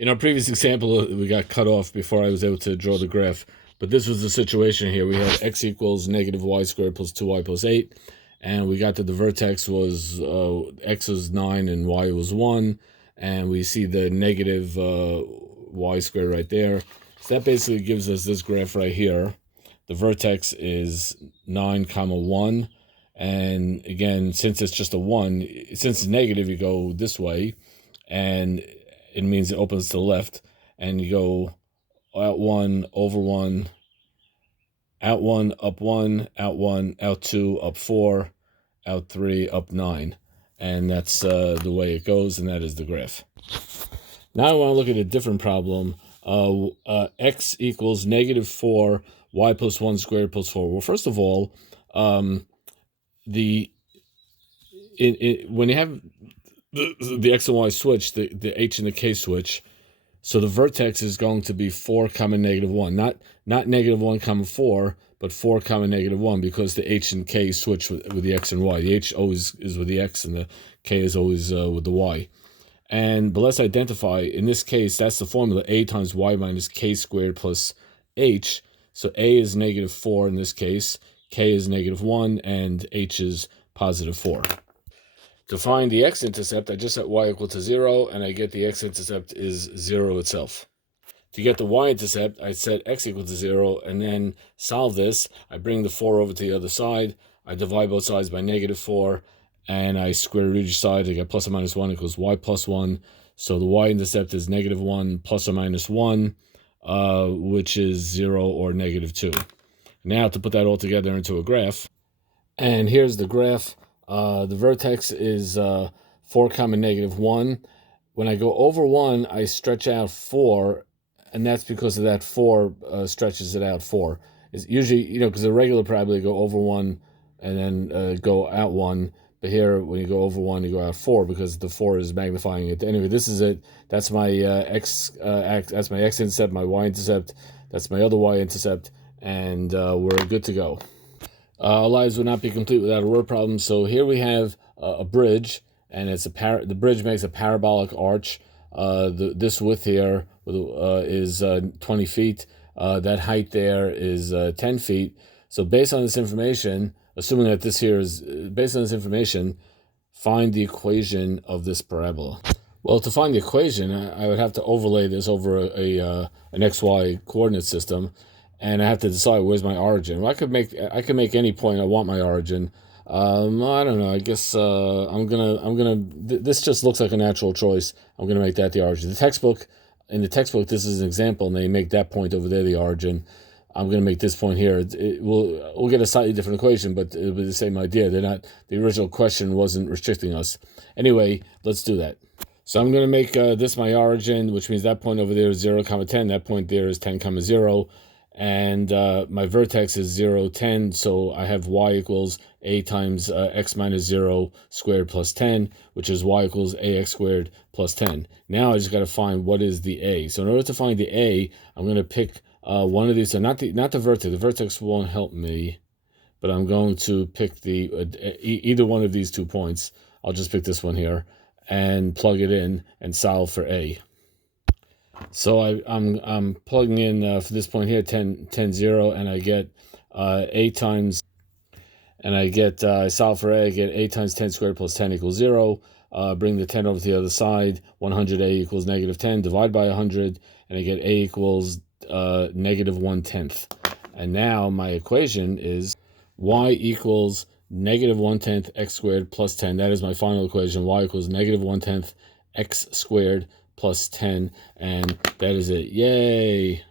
In our previous example, we got cut off before I was able to draw the graph. But this was the situation here. We had x equals negative y squared plus 2y plus 8. And we got that the vertex was x was 9 and y was 1. And we see the negative y squared right there. So that basically gives us this graph right here. The vertex is 9, comma 1. And again, since it's just a 1, since it's negative, you go this way. And it means it opens to the left, and you go out 1, over 1, out 1, up 1, out 1, out 2, up 4, out 3, up 9. And that's the way it goes, and that is the graph. Now I want to look at a different problem. X equals negative 4, y plus 1 squared plus 4. Well, first of all, when you have the x and y switch, the h and the k switch, so the vertex is going to be 4 comma negative 1, not negative 1 comma 4, but 4 comma negative 1, because the h and k switch with the x and y. The h always is with the x and the k is always with the y. But let's identify, in this case, that's the formula, a times y minus k squared plus h. So a is negative 4 in this case, k is negative 1, and h is positive 4. To find the x-intercept, I just set y equal to 0, and I get the x-intercept is 0 itself. To get the y-intercept, I set x equal to 0, and then solve this. I bring the 4 over to the other side. I divide both sides by negative 4, and I square root each side. I get plus or minus 1 equals y plus 1. So the y-intercept is negative 1 plus or minus 1, which is 0 or negative 2. Now to put that all together into a graph, and here's the graph. The vertex is 4 comma negative 1. When I go over 1, I stretch out 4, and that's because of that 4 stretches it out 4. It's usually, because the regular parabola, you go over 1 and then go out 1. But here, when you go over 1, you go out 4 because the 4 is magnifying it. Anyway, this is it. That's my that's my x-intercept, my y-intercept. That's my other y-intercept, and we're good to go. Our lives would not be complete without a word problem. So here we have a bridge, and it's the bridge makes a parabolic arch. This width here is 20 feet. That height there is 10 feet. So based on this information, assuming that this here is based on this information, find the equation of this parabola. Well, to find the equation, I would have to overlay this over an xy coordinate system, and I have to decide where's my origin. Well, I could make any point I want my origin. I don't know. I guess This just looks like a natural choice. I'm gonna make that the origin. In the textbook, this is an example, and they make that point over there the origin. I'm gonna make this point here. We'll get a slightly different equation, but it'll be the same idea. The original question wasn't restricting us. Anyway, let's do that. So I'm gonna make this my origin, which means that point over there is 0, comma 10. That point there is 10, comma 0. And my vertex is 0, 10, so I have y equals a times x minus 0 squared plus 10, which is y equals ax squared plus 10. Now I just got to find what is the a. So in order to find the a, I'm going to pick one of these. So not the vertex. The vertex won't help me, but I'm going to pick either one of these 2 points. I'll just pick this one here and plug it in and solve for a. So I'm plugging in for this point here 10, 0, and I get a times, and I solve for a. I get a times 10 squared plus 10 equals 0. Bring the 10 over to the other side. 100a equals negative 10. Divide by 100, and I get a equals negative 1/10. And now my equation is y equals negative 1/10 x squared plus 10. That is my final equation. Y equals negative 1/10 x squared plus 10, and that is it. Yay!